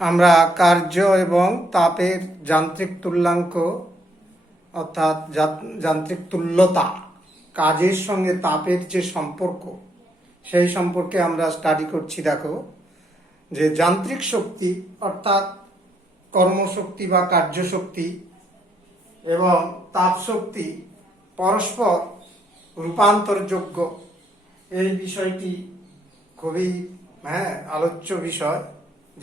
আমরা কার্য এবং তাপের যান্ত্রিক তুল্যাঙ্ক অর্থাৎ যান্ত্রিক তুল্যতা, কাজের সঙ্গে তাপের যে সম্পর্ক, সেই সম্পর্কে আমরা স্টাডি করছি। দেখো যে যান্ত্রিক শক্তি অর্থাৎ কর্মশক্তি বা কার্যশক্তি এবং তাপ শক্তি পরস্পর রূপান্তরযোগ্য। এই বিষয়টি খুবই আলোচ্য বিষয়,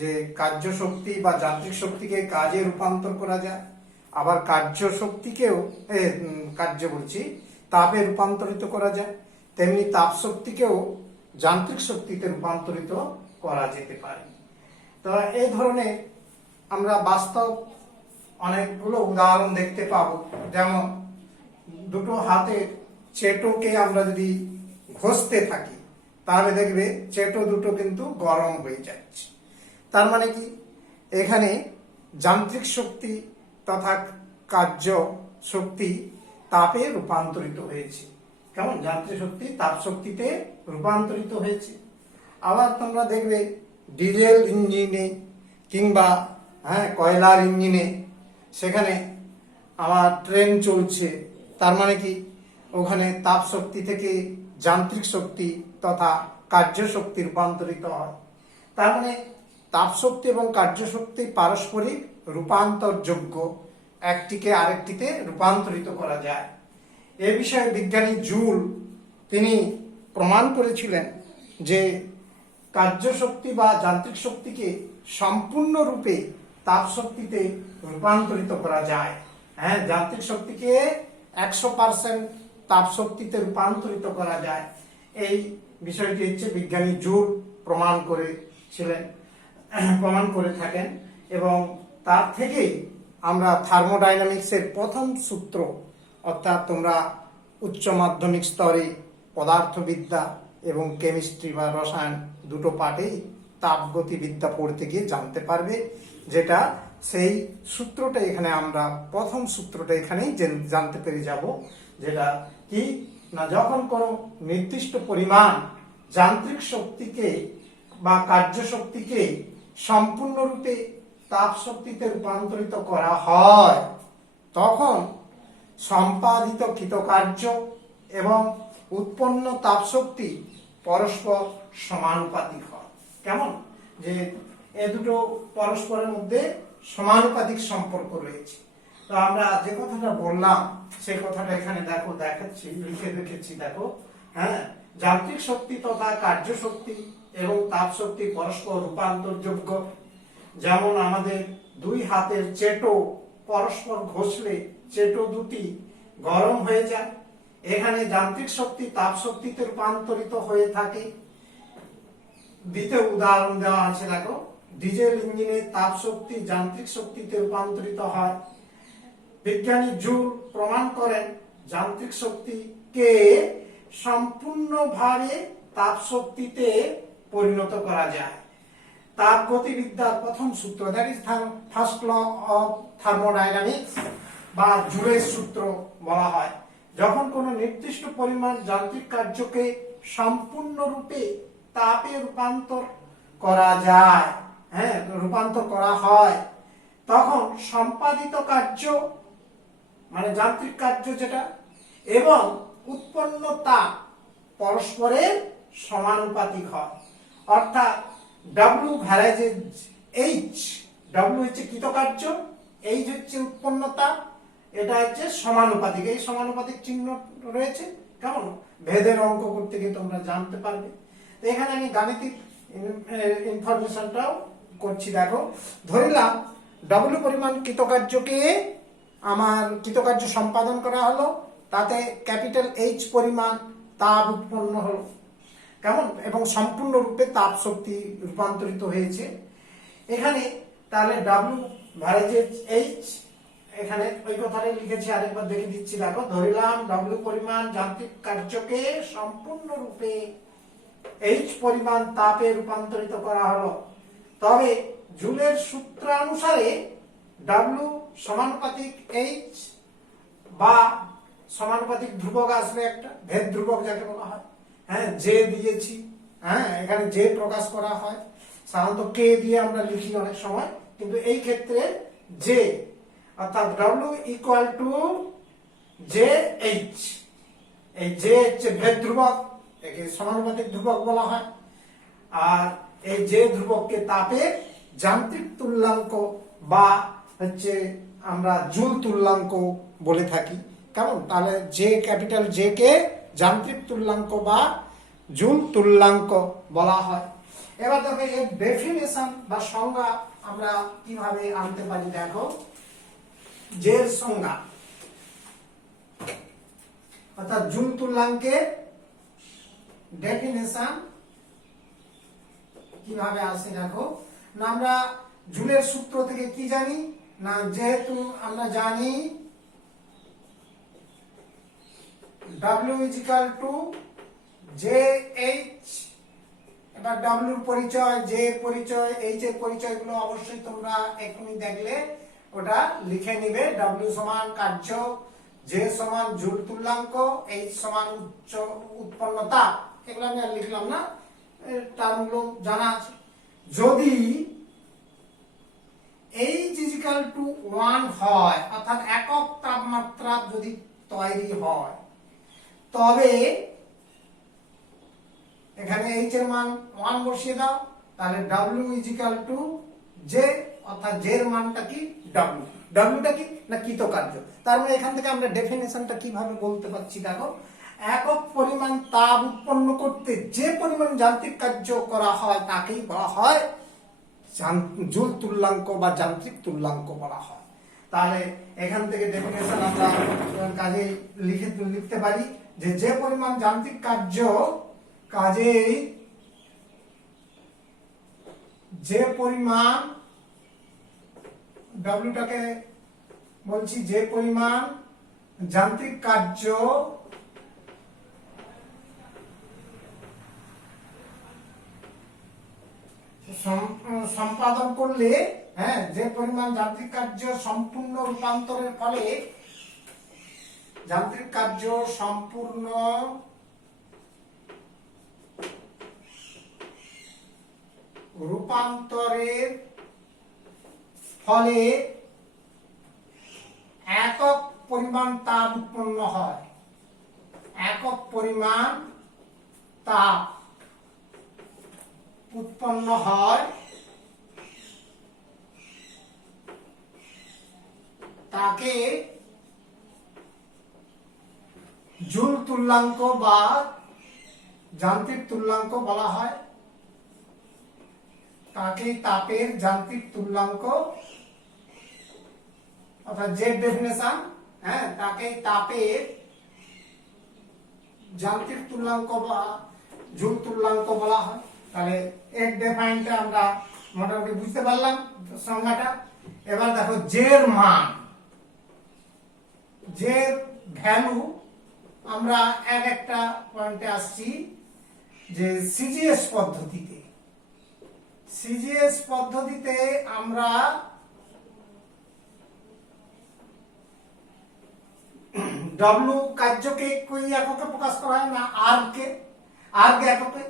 যে কার্য শক্তি বা যান্ত্রিক শক্তিকে কাজে রূপান্তর করা যায়, আবার কার্য শক্তিকেও তাপে রূপান্তরিত করা যায়, তেমনি তাপ শক্তিকেও যান্ত্রিক শক্তিতে রূপান্তরিত করা যেতে পারে। তো এই ধরনের আমরা বাস্তব অনেকগুলো উদাহরণ দেখতে পাবো। যেমন দুটো হাতের চেটোকে আমরা যদি ঘষতে থাকি, তাহলে দেখবে চেটো দুটো কিন্তু গরম হয়ে যাচ্ছে। তার মানে কি, এখানে যান্ত্রিক শক্তি তথা কার্য শক্তি তাপে রূপান্তরিত হয়েছে। কেমন? যান্ত্রিক শক্তি তাপ শক্তিতে রূপান্তরিত হয়েছে। আবার তোমরা দেখবে ডিজেল ইঞ্জিনে কিংবা কয়লার ইঞ্জিনে, সেখানে আমার ট্রেন চলছে, তার মানে কি, ওখানে তাপ শক্তি থেকে যান্ত্রিক শক্তি তথা কার্য শক্তি রূপান্তরিত হয়। তার মানে তাপ শক্তি এবং কার্য শক্তি পারস্পরিক রূপান্তরযোগ্য, একটিকে আরেকটিতে রূপান্তরিত করা যায়। এ বিষয়ে বিজ্ঞানী জুল তিনি প্রমাণ করেছিলেন যে কার্য শক্তি বা যান্ত্রিক শক্তিকে সম্পূর্ণরূপে তাপ শক্তিতে রূপান্তরিত করা যায়। যান্ত্রিক শক্তিকে 100% তাপ শক্তিতে রূপান্তরিত করা যায়। এই বিষয়টি হচ্ছে বিজ্ঞানী জুল প্রমাণ করে থাকেন, এবং তার থেকেই আমরা থার্মোডাইনামিক্সের প্রথম সূত্র, অর্থাৎ তোমরা উচ্চ মাধ্যমিক স্তরে পদার্থবিদ্যা এবং কেমিস্ট্রি বা রসায়ন দুটো পাঠেই তাপগতিবিদ্যা পড়তে গিয়ে জানতে পারবে, যেটা সেই সূত্রটা এখানে আমরা প্রথম সূত্রটা এখানেই জানতে পেরে যাব। যেটা কি না, যখন কোনো নির্দিষ্ট পরিমাণ যান্ত্রিক শক্তিকে বা কার্য শক্তিকে সম্পূর্ণরূপে তাপ শক্তিতে রূপান্তরিত করা হয়, তখন সম্পাদিত কৃতকার্য এবং উৎপন্ন তাপ শক্তি পরস্পর সমানুপাতিক হয়। কেমন? যে এ দুটো পরস্পরের মধ্যে সমানুপাতিক সম্পর্ক রয়েছে। তো আমরা যে কথাটা বললাম সেই কথাটা এখানে লিখে রেখেছি। দেখো, যান্ত্রিক শক্তি তথা কার্য শক্তি এবং তাপ শক্তি পরস্পর রূপান্তরযোগ্য। যেমন আমাদের দুই হাতের চেটো পরস্পর ঘষলে চেটো দুটি গরম হয়ে যায়, এখানে যান্ত্রিক শক্তি তাপ শক্তিতে রূপান্তরিত হয়ে থাকে। দ্বিতীয় উদাহরণ দেওয়া আছে, দেখো, ডিজেল ইঞ্জিনে তাপ শক্তি যান্ত্রিক শক্তিতে রূপান্তরিত হয়। বিজ্ঞানী জুল প্রমাণ করেন যান্ত্রিক শক্তিকে সম্পূর্ণভাবে তাপ শক্তিতে পরিণত করা যায়। তাপ গতিবিদ্যার প্রথম সূত্র, that is first law of thermodynamics বা জুলের সূত্র বলা হয়। যখন কোনো নির্দিষ্ট পরিমাণ যান্ত্রিক কার্যকে সম্পূর্ণরূপে তাপে রূপান্তর করা হয়, তখন সম্পাদিত কার্য মানে যান্ত্রিক কার্য যেটা এবং উৎপন্ন তাপ পরস্পরের সমানুপাতিক হয়। অর্থাৎ W ভ্যারাইজেস H, W হচ্ছে কৃতকার্য, H হচ্ছে উৎপন্ন তাপ, এটা হচ্ছে সমানুপাতিক। এই সমানুপাতিক চিহ্ন রয়েছে। কেমন? ভেদের অঙ্ক করতে গিয়ে তোমরা জানতে পারবে। তো এখানে আমি গাণিতিক ইনফরমেশনটাও করছি। দেখো, ধরিলাম W পরিমাণ কৃতকার্যকে কৃতকার্য সম্পাদন করা হলো, তাতে ক্যাপিটাল H পরিমাণ তাপ উৎপন্ন হলো। কেমন? এবং সম্পূর্ণরূপে তাপ শক্তি রূপান্তরিত হয়েছে। এখানে তাহলে W ভ্যারাইজেস H, এখানে ওই কথাটাই লিখেছি, আরেকবার দেখে দিচ্ছি। দেখো, ধরিলাম W পরিমাণ যান্ত্রিক কার্যকে সম্পূর্ণরূপে H পরিমাণ তাপে রূপান্তরিত করা হলো, তবে জুলের সূত্রানুসারে W সমানুপাতিক H বা সমানুপাতিক ধ্রুবক আসবে, একটা ভেদ ধ্রুবক যাকে বলা হয়। যে দিয়েছি, এখানে যে প্রকাশ করা হয়, সাধারণত কে দিয়ে আমরা লিখি অনেক সময়, কিন্তু এই ক্ষেত্রে জে অর্থাৎ W equal to J H. এই জে হচ্ছে ভেদ ধ্রুবক, একে সমানুপাতিক ধ্রুবক বলা হয়। আর এই জে ধ্রুবককে তাপের যান্ত্রিক তুল্যাঙ্ক বা হচ্ছে আমরা জুল তুল্যাঙ্ক বলে থাকি। কেমন? তাহলে জে ক্যাপিটাল জে কে যান্ত্রিক তুল্যাঙ্ক বা জুল তুল্যাঙ্ক বলা হয়। এবার দেখো এর ডেফিনেশন বা সংজ্ঞা আমরা কিভাবে আনতে পারি। দেখো জের সংজ্ঞা অর্থাৎ জুল তুল্যাঙ্কের ডেফিনেশন কিভাবে আসে দেখো না, আমরা জুলের সূত্র থেকে কি জানি না, যেহেতু আমরা জানি W is equal to JH। এবার W এর পরিচয়, J এর পরিচয়, H এর পরিচয় গুলো অবশ্যই তোমরা এখনই দেখলে ওটা লিখে নিবে। W সমান কার্য, J সমান জুল তুল্যাঙ্ক, H সমান উচ্চ উৎপন্ন তাপ। এগুলো আমি আর লিখলাম না, টার্মগুলো জানা আছে। যদি H is equal to 1 হয় অর্থাৎ একক তাপমাত্রা যদি তৈরি হয়, তবে এখানে H এর মান 1 বসিয়ে দাও, তাহলে W is equal to J অর্থাৎ J এর মানটা কি W। Wটা কি না কৃতকার্য। তার মানে এখান থেকে আমরা ডেফিনেশনটা কিভাবে বলতে পারছি দেখো, একক পরিমাণ তাপ উৎপন্ন করতে যে পরিমাণ যান্ত্রিক কার্য করা হয় তাকেই বলা হয় জুল তুল্যাঙ্ক বা যান্ত্রিক তুল্যাঙ্ক বলা হয়। তাহলে এখান থেকে ডেফিনেশন আমরা কাজে লিখতে পারি যে যে পরিমাণ যান্ত্রিক কার্য, কাজেই যে পরিমাণ ডব্লিউটাকে বলছি যে পরিমাণ যান্ত্রিক কার্য সম্পাদন করলে, হ্যাঁ, যে পরিমাণ যান্ত্রিক কার্য সম্পূর্ণ রূপান্তরের ফলে, যান্ত্রিক কার্য সম্পূর্ণ রূপান্তরের ফলে একক পরিমাণ তাপ উৎপন্ন হয়, একক পরিমাণ তাপ উৎপন্ন হয়, তাকে জুল তুল্যাঙ্ক বা যান্ত্রিক তুল্যাঙ্ক বলা হয়। তাকে তাপের যান্ত্রিক তুল্যাঙ্ক অর্থাৎ জেড ডেফিনেশন, হ্যাঁ, তাকে তাপের যান্ত্রিক তুল্যাঙ্ক বা জুল তুল্যাঙ্ক বলা হয়। তাহলে এর ডেফাইনটা আমরা মোটামুটি বুঝতে পারলাম সংজ্ঞাটা। এবার দেখো জের মান, জের ভ্যালু আমরা এক একটা পয়েন্টে আসছি যে সিজিএস পদ্ধতিতে। সিজিএস পদ্ধতিতে আমরা ডব্লিউ কার্যকে কই এককে প্রকাশ করা হয় না আর্গ এককে,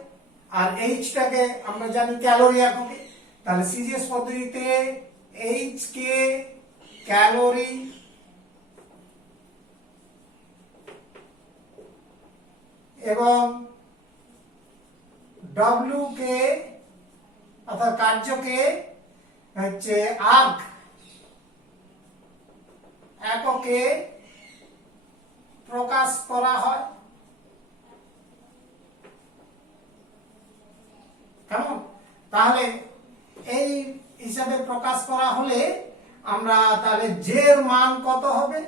আর এইচটাকে আমরা জানি ক্যালোরি এককে। তাহলে সিজিএস পদ্ধতিতে এইচ কে ক্যালোরি এবং ডব্লিউ কে অর্থাৎ কার্যকে হচ্ছে আর্গ এককে প্রকাশ করা হয়। কেমন? তাহলে এই হিসাবে প্রকাশ করা হলে আমরা তাহলে জের মান কত হবে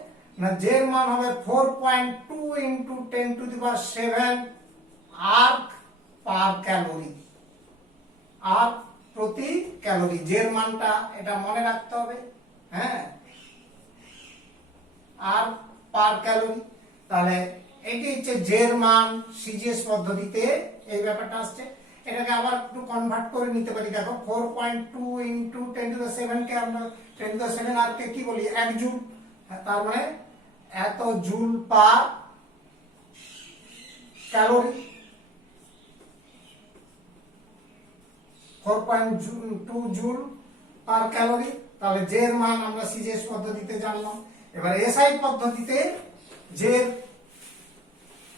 না, জের মান হবে 4.2 × 10⁷ আর্গ পার ক্যালোরি, আর প্রতি ক্যালোরি। জের মানটা এটা মনে রাখতে হবে, হ্যাঁ, আর পার ক্যালোরি। তাহলে এটি হচ্ছে জের মান সিজিএস পদ্ধতিতে এই ব্যাপারটা আসছে। এটাকে আবার একটু কনভার্ট করে নিতে পারি। দেখো 4.2 × 10⁷ কে আমরা 10⁷ আর কে কি বলি 1 জুল, তার মানে এত joule per calorie. 4.2 joule per calorie. তাহলে জে এর মান আমরা সিজিএস পদ্ধতিতে জানলাম। এবার এসআই পদ্ধতিতে জে এর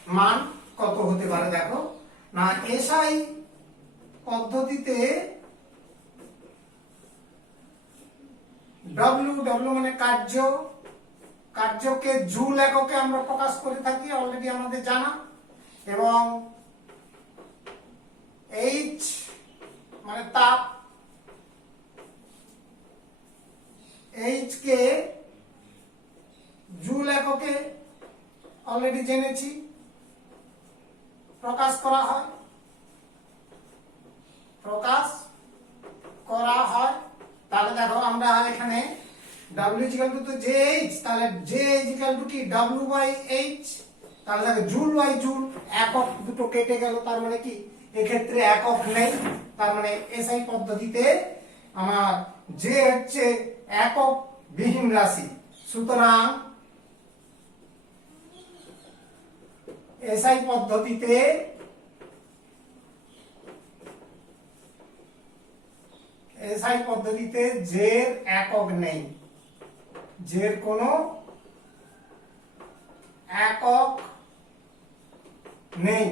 মান কত হতে পারে দেখো না। এসআই পদ্ধতিতে ডব্লিউ মানে কার্যকে জুল এককে আমরা প্রকাশ করে থাকি, অলরেডি আমাদের জানা। এবং এইচ মানে তাপ, এইচ কে জুল এককে অলরেডি জেনেছি প্রকাশ করা হয়। তাহলে দেখো আমরা এখানে W ইকুয়াল টু JH, তাহলে J ইকুয়াল টু কি W/H। তাহলে দেখো জুল বাই জুল, একক দুটো কেটে গেল, তার মানে কি এক্ষেত্রে একক নেই। তার মানে এসআই পদ্ধতিতে আমার J হচ্ছে একক বিহীন রাশি। সুতরাং এসআই পদ্ধতিতে জের একক নেই, জের কোনো একক নেই।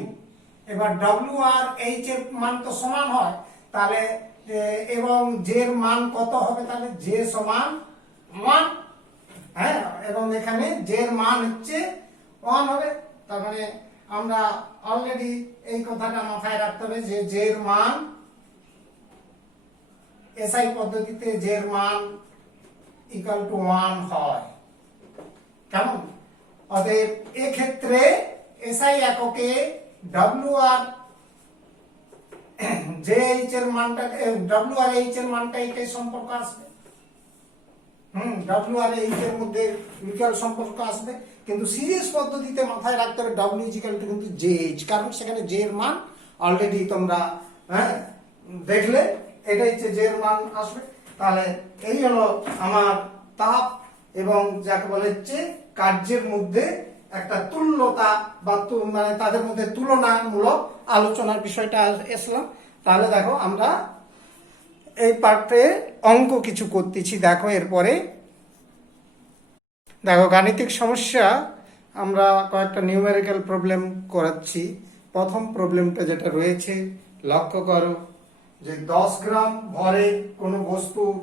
এবার ডব্লিউ আর এইচ এর মান তো সমান হয়, তাহলে এবং জের মান কত হবে, তাহলে জে সমান 1। হ্যাঁ, এবং এখানে জের মান হচ্ছে 1 হবে। তার মানে আমরা অলরেডি এই কথাটা মাথায় রাখতে হবে যে জের মান এসআই পদ্ধতিতে জের মান ইকুয়াল টু 1 হয়। কেমন? অতএব এক্ষেত্রে এসআই এককে ডব্লিউ আর জেএইচ এর মানটা, ডব্লিউ আর এইচ এর মানটা এটাই সম্পর্ক আসবে। ডব্লিউ আর এইচ এর মধ্যে মিউচুয়াল সম্পর্ক আসবে। কিন্তু সিরিজ পদ্ধতিতে মাথায় রাখতে হবে ডব্লিউ ইকুয়াল টু কিন্তু জেএইচ, কারণ সেখানে জে এর মান অলরেডি তোমরা দেখলে, এটাই হচ্ছে জে এর মান আসবে। তাহলে এই হলো আমার তাপ এবং যাকে বলা হচ্ছে কার্যের মধ্যে একটা তুল্যতা বা মানে তাদের মধ্যে তুলনামূলক আলোচনার বিষয়টা আসলাম। তাহলে দেখো আমরা এই পার্টে অঙ্ক কিছু করতেছি। দেখো এরপরে দেখো গাণিতিক সমস্যা আমরা কয়েকটা নিউমেরিক্যাল প্রবলেম করাচ্ছি। প্রথম প্রবলেমটা যেটা রয়েছে লক্ষ্য করো যে 10 গ্রাম ভরে কোনো বস্তুর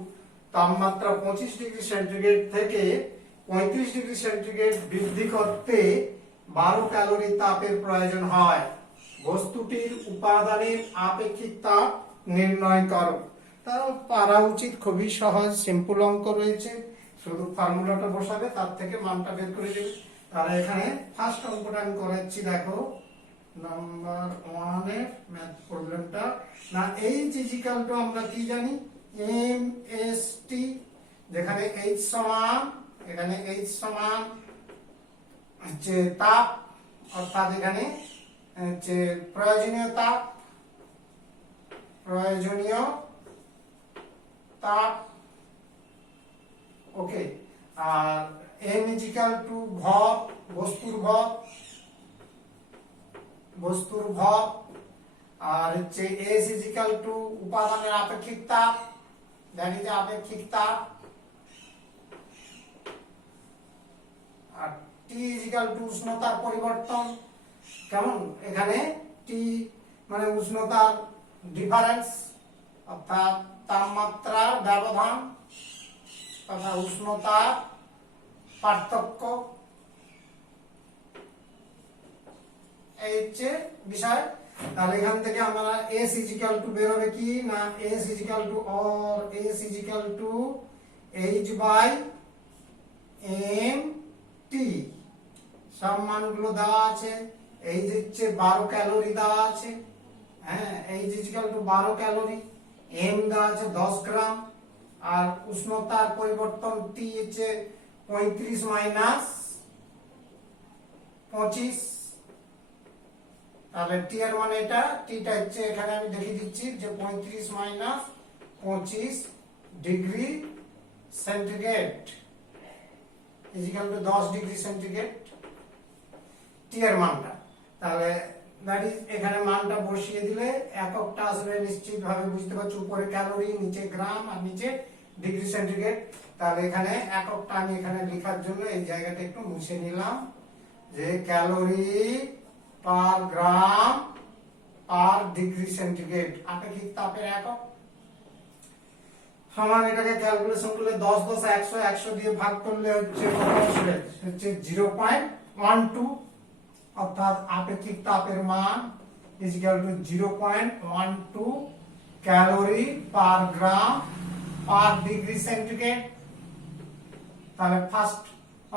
তাপমাত্রা 25 ডিগ্রি সেন্টিগ্রেড থেকে 35 ডিগ্রি সেন্টিগ্রেড বৃদ্ধি করতে 12 ক্যালোরি তাপের প্রয়োজন হয়। বস্তুটির উপাদানের আপেক্ষিক তাপ নির্ণয় করো। তাও পারা উচিত, খুবই সহজ, সিম্পল অঙ্ক রয়েছে, শুধু ফর্মুলাটা বসাবে, তার থেকে মানটা বের করে দেবে। তাহলে এখানে ফার্স্ট অঙ্কটা আমি করাচ্ছি। দেখো নাম্বার 1 এর ম্যাথ প্রবলেমটা না। এইচ ইকুয়াল টু আমরা কি জানি, mst, যেখানে h সমান, এখানে h সমান হচ্ছে তাপ, অর্থাৎ এখানে হচ্ছে প্রয়োজনীয় তাপ, ওকে। আর m ইকুয়াল টু ভর, বস্তুর ভর, আর হচ্ছে s ইকুয়াল টু উপাদানের আপেক্ষিক তাপ, দ্যাট ইজ আপেক্ষিক তাপ, আর t ইকুয়াল টু উষ্ণতার পরিবর্তন। কেমন? এখানে t মানে উষ্ণতার ডিফারেন্স, অর্থাৎ তাপমাত্রার ব্যবধান তথা উষ্ণতার পার্থক্য, এই হচ্ছে বিষয়। তাহলে এখান থেকে আমরা s ইকুয়াল টু বের হবে কি না, s equal to or s equal to h by m t। সব মানগুলো দেওয়া আছে। এই যে হচ্ছে 12 ক্যালোরি দেওয়া আছে, হ্যাঁ, h equal to 12 calorie, m দেওয়া আছে 10 গ্রাম, আর উষ্ণতার পরিবর্তন t হচ্ছে 35 মাইনাস 25। তাহলে টি এর মানে এটা, টিটা হচ্ছে এখানে আমি দেখিয়ে দিচ্ছি যে 35 minus 25 degree centigrade equal to 10 degree centigrade T এর মানটা। তাহলে দ্যাট ইজ এখানে মানটা বসিয়ে দিলে এককটা আসলে নিশ্চিত ভাবে বুঝতে পারছো, উপরে ক্যালোরি, নিচে গ্রাম আর নিচে ডিগ্রি সেন্টিগ্রেড। তাহলে এখানে এককটা আমি এখানে লেখার জন্য এই জায়গাটা একটু মুছে নিলাম, যে calorie per gram per degree centigrade আপেক্ষিক তাপের একক। সমান এটাকে ক্যালকুলেশন করলে 10 10 100 100 দিয়ে ভাগ করলে হচ্ছে হচ্ছে 0.12, অর্থাৎ আপেক্ষিক তাপের মান is equal to 0.12 calorie per gram per degree centigrade. তাহলে ফার্স্ট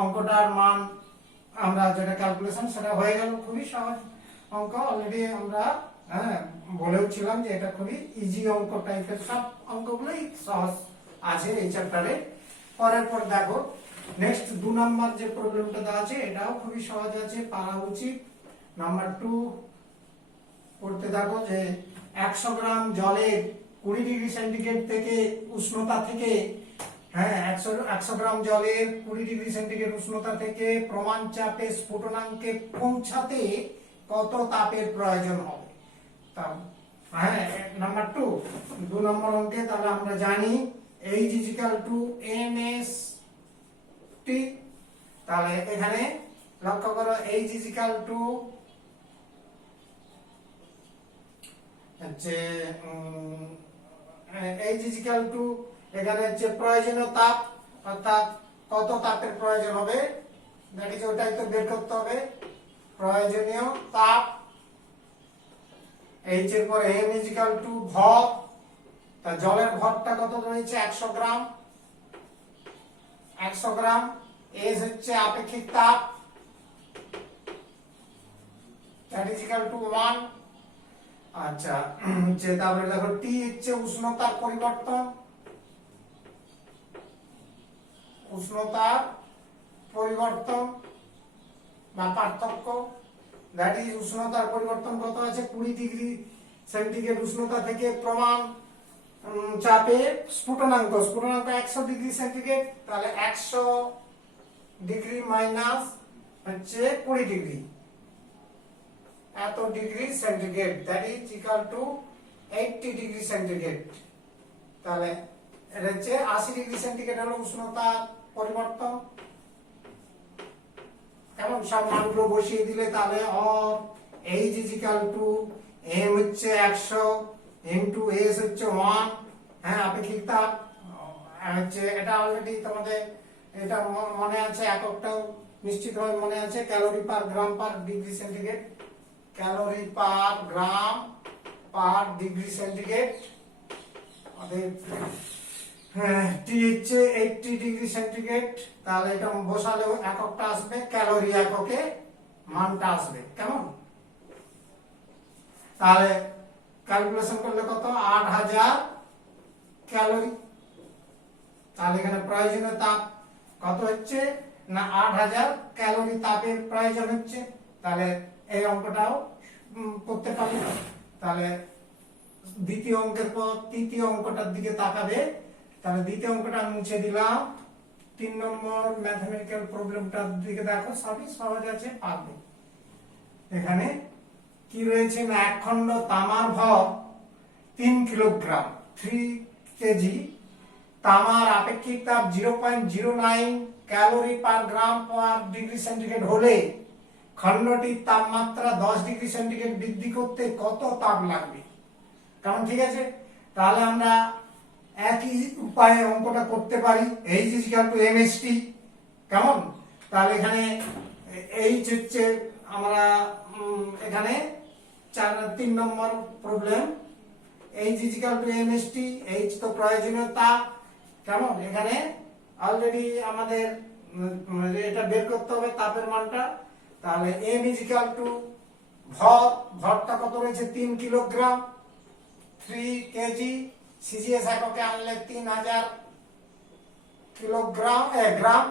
অঙ্কটার মান আমরা যেটা ক্যালকুলেশন সেটা হয়ে গেল, খুবই সহজ অঙ্ক। অলরেডি আমরা বলেও ছিলাম যে এটা খুবই ইজি অঙ্ক টাইপের, সব অঙ্কগুলোই সহজ আছে এই চ্যাপ্টারে। পরের পর দেখো নেক্সট 2 নাম্বার যে প্রবলেমটা দেওয়া আছে এটাও খুবই সহজ আছে, পারা উচিত। নাম্বার 2 পড়তে দেখো যে 100 গ্রাম জলের 20 ডিগ্রি সেন্টিগ্রেড থেকে উষ্ণতা থেকে 100 গ্রাম জলের 20 ডিগ্রি সেন্টিগ্রেড উষ্ণতা থেকে প্রমাণ চাপে স্ফুটনাঙ্কে পৌঁছাতে কত তাপের প্রয়োজন হবে। নাম্বার 2 নম্বর অঙ্কে তাহলে আমরা জানি H is equal to mst। তাহলে এখানে লক্ষ্য করো H is equal to হচ্ছে H is equal to এখানে হচ্ছে প্রয়োজনীয় তাপ, অর্থাৎ কত তাপের প্রয়োজন হবে, দ্যাট ইজ ওটাই তো বের করতে হবে, প্রয়োজনীয় তাপ। H এর পর m is equal to ভর, তা জলের ভরটা কত রয়েছে 100 গ্রাম, 100 গ্রাম। S হচ্ছে আপেক্ষিক তাপ, that is equal to 1। আচ্ছা, যে তারপরে দেখো T হচ্ছে উষ্ণতার পরিবর্তন, উষ্ণতার পরিবর্তন বা পার্থক্য, দ্যাট ইজ উষ্ণতার পরিবর্তন কত আছে 20 ডিগ্রি সেন্টিগ্রেড উষ্ণতা থেকে প্রমাণ চাপে স্ফুটনাঙ্ক 100 ডিগ্রি সেন্টিগ্রেড। তাহলে 100 ডিগ্রি মাইনাস হচ্ছে 20 ডিগ্রি, এত degree centigrade, that is equal to 80 degree centigrade. তাহলে এটা হচ্ছে 80 ডিগ্রি সেন্টিগ্রেড হলো উষ্ণতার পরিবর্তন। কেমন, সব মানগুলো বসিয়ে দিলে তাহলে H is equal to m হচ্ছে 100 into s হচ্ছে 1, আপেক্ষিক তাপ হচ্ছে এটা অলরেডি তোমাদের এটা মনে আছে, এককটাও নিশ্চিতভাবে মনে আছে, calorie per gram per degree centigrade, calorie per gram per degree centigrade. T হচ্ছে 80 ডিগ্রি সেন্টিগ্রেড, তাহলে এটা বসালেও এককটা আসবে, ক্যালোরি এককে মানটা আসবে। কেমন, তাহলে ক্যালকুলেশন করলে কত 8000 ক্যালোরি। তাহলে এখানে প্রয়োজনীয় তাপ কত হচ্ছে না 8000 ক্যালোরি তাপের প্রয়োজন হচ্ছে। তাহলে এই অঙ্কটাও করতে পারি। তাহলে দ্বিতীয় অঙ্কের পর তৃতীয় অঙ্কটার দিকে তাকাবে। তাহলে দ্বিতীয় অঙ্কটা মুছে দিলাম, 3 নম্বর ম্যাথমেটিক্যাল প্রবলেমটার দিকে দেখো, সবই সহজ আছে, পারবে। এখানে কি রয়েছে না এক খণ্ড তামার ভর 3 কিলোগ্রাম 3 কেজি, তামার আপেক্ষিক তাপ 0.09 calorie per gram per degree centigrade হলে খণ্ডটির তাপমাত্রা 10 ডিগ্রি সেন্টিগ্রেড বৃদ্ধি করতে কত তাপ লাগবে। কেমন, ঠিক আছে। তাহলে আমরা একই উপায়ে অঙ্কটা করতে পারি, H is equal to mst। কেমন, তাহলে এখানে H হচ্ছে আমরা এখানে 3 নম্বর problem, H is equal to mst, H তো প্রয়োজনীয় তাপ। কেমন, এখানে অলরেডি আমাদের এটা বের করতে হবে তাপের মানটা। তাহলে m is equal to ভরটা কত রয়েছে 3 কিলোগ্রাম 3 কেজি, সিজিএস এককে আনলে 3000 কিলোগ্রাম গ্রাম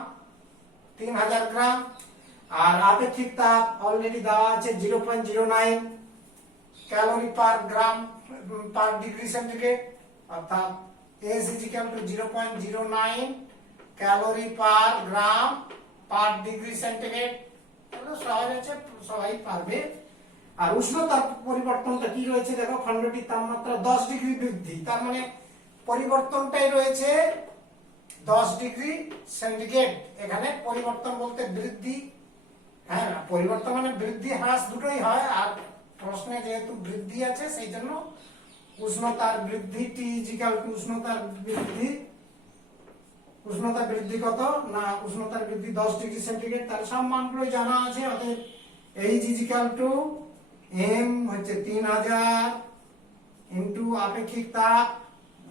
3000 গ্রাম। আর আপেক্ষিক তাপ অলরেডি দেওয়া আছে 0.09 calorie per gram per degree centigrade, অর্থাৎ S is equal to 0.09 calorie per gram per degree centigrade. সহজ আছে, সবাই পারবে। আর উষ্ণতার পরিবর্তনটা কি রয়েছে দেখো, খণ্ডটির তাপমাত্রা 10 ডিগ্রি বৃদ্ধি, তার মানে পরিবর্তনটাই রয়েছে 10 ডিগ্রি সেন্টিগ্রেড। এখানে পরিবর্তন বলতে বৃদ্ধি, হ্যাঁ পরিবর্তন মানে বৃদ্ধি হ্রাস দুটোই হয়, আর প্রশ্নে যেহেতু বৃদ্ধি আছে সেই জন্য উষ্ণতার বৃদ্ধি টি ইজিক্যাল টু উষ্ণতার বৃদ্ধি, উষ্ণতা বৃদ্ধি কত না উষ্ণতার বৃদ্ধি 10 ডিগ্রি সেন্টিগ্রেড। তাহলে সব মানগুলো জানা আছে, অতএব এইচ ইজিক্যাল টু এম হচ্ছে 3000 ইনটু আপেক্ষিক তাপ,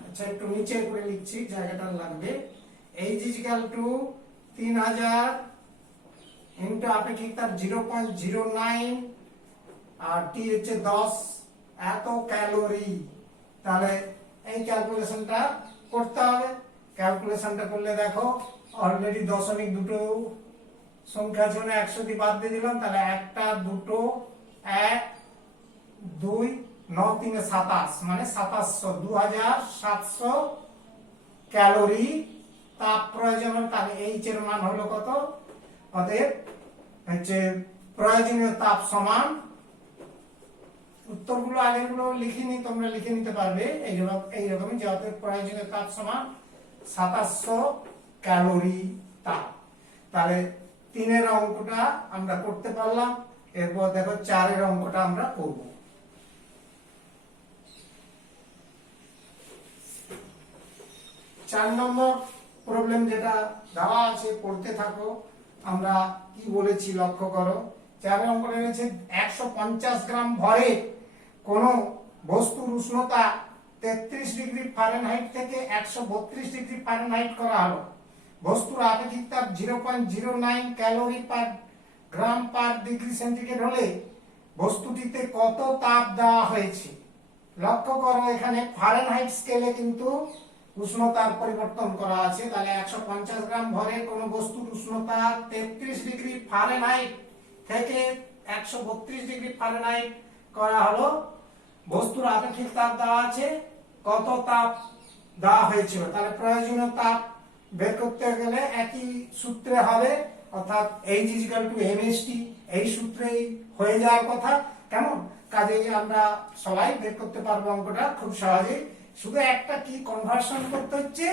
আচ্ছা একটু নিচে করে লিখছি জায়গাটা লাগবে, এইচ ইজিক্যাল টু 3000 ইনটু আপেক্ষিক তাপ 0.09 আর টি হচ্ছে 10 এত ক্যালোরি। তাহলে এই ক্যালকুলেশনটা করতে হবে। ক্যালকুলেশনটা করলে দেখো অলরেডি দশমিক দুটো সংখ্যা ছিল 100 দিয়ে বাদ দিয়ে দিলাম, তাহলে একটা দুটো 1 2 9 3 27 মানে 2700 2700 ক্যালোরি তাপ প্রয়োজন। তাহলে এইচ এর মান হলো কত, অতএব হচ্ছে প্রয়োজনীয় তাপ সমান, উত্তরগুলো আগেরগুলো লিখিনি, তোমরা লিখে নিতে পারবে এইরকমই যে অতএব প্রয়োজনীয় তাপ সমান 2700 ক্যালোরি তাপ। তাহলে 3 অঙ্কটা আমরা করতে পারলাম। এরপর দেখো 4 অঙ্কটা আমরা করব। 4 নম্বর প্রবলেম যেটা দেওয়া আছে পড়তে থাকো। আমরা কি বলেছি লক্ষ্য করো। 4 অঙ্কটা রয়েছে 150 গ্রাম ভরে কোন বস্তুর উষ্ণতা 33 ডিগ্রি ফারেনহাইট থেকে 132 ডিগ্রি ফারেনহাইট করা হলো। বস্তুর আপেক্ষিক তাপ 0.09 calorie per gram per degree centigrade হলে বস্তুটিতে কত তাপ দেওয়া হয়েছে। লক্ষ্য করো এখানে ফারেনহাইট স্কেলে কিন্তু উষ্ণতার পরিবর্তন করা আছে। তাহলে 150 গ্রাম ভরে কোন বস্তুর উষ্ণতা 33 ডিগ্রি ফারেনহাইট থেকে 132 ডিগ্রি ফারেনহাইট করা হলো। বস্তুর আপেক্ষিক তাপ দেওয়া আছে, কত তাপ দেওয়া হয়েছিল। তাহলে প্রয়োজনীয় তাপ বের করতে গেলে একই সূত্রে হবে, অর্থাৎ H ইকুয়াল টু mHT, এই সূত্রেই হয়ে যাওয়ার কথা। কেমন কাজেই আমরা সবাই বের করতে পারবো অঙ্কটা খুব সহজেই। শুধু একটা কি কনভার্সন করতে হচ্ছে,